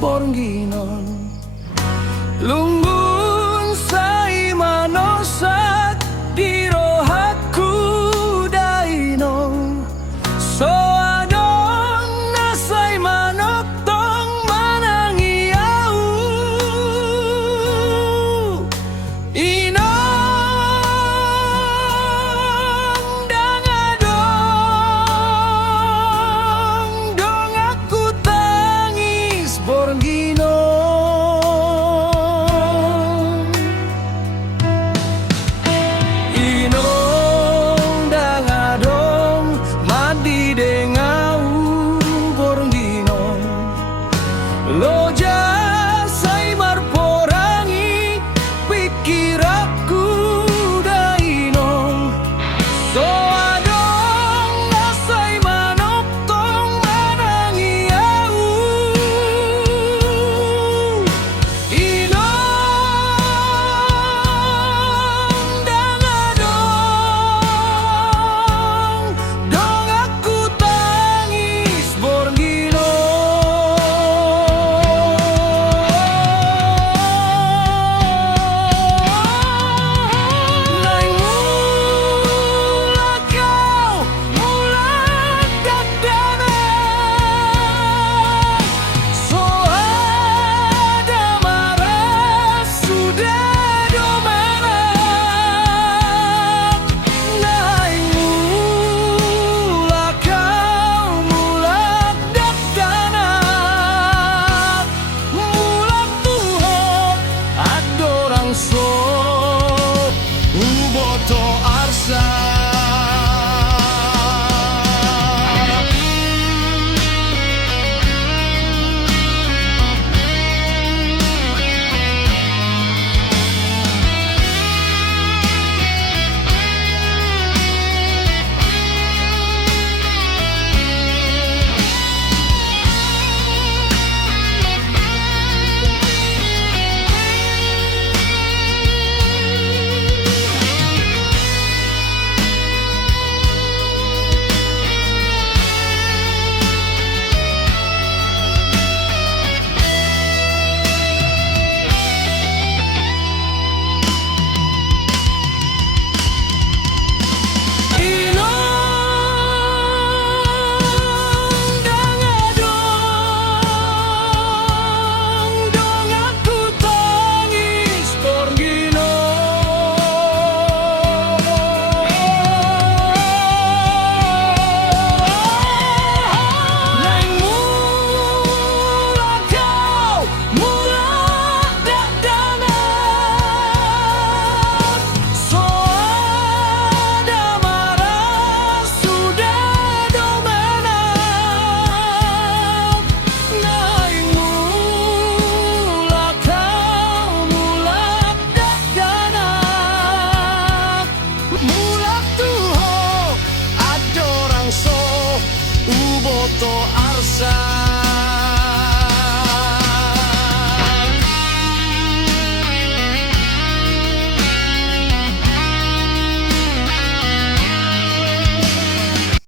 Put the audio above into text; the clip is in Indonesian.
borngginon lunggun sai manosak diro hakku dainong so adong nasai manok tong manangi au inong dang adong dong aku tangis borngginon loja sai marporangi pikiranku dainong so adong nasai manok tong manangi au inong dang adong dong aku tangis borngginon Uboto arsa Uboto arsa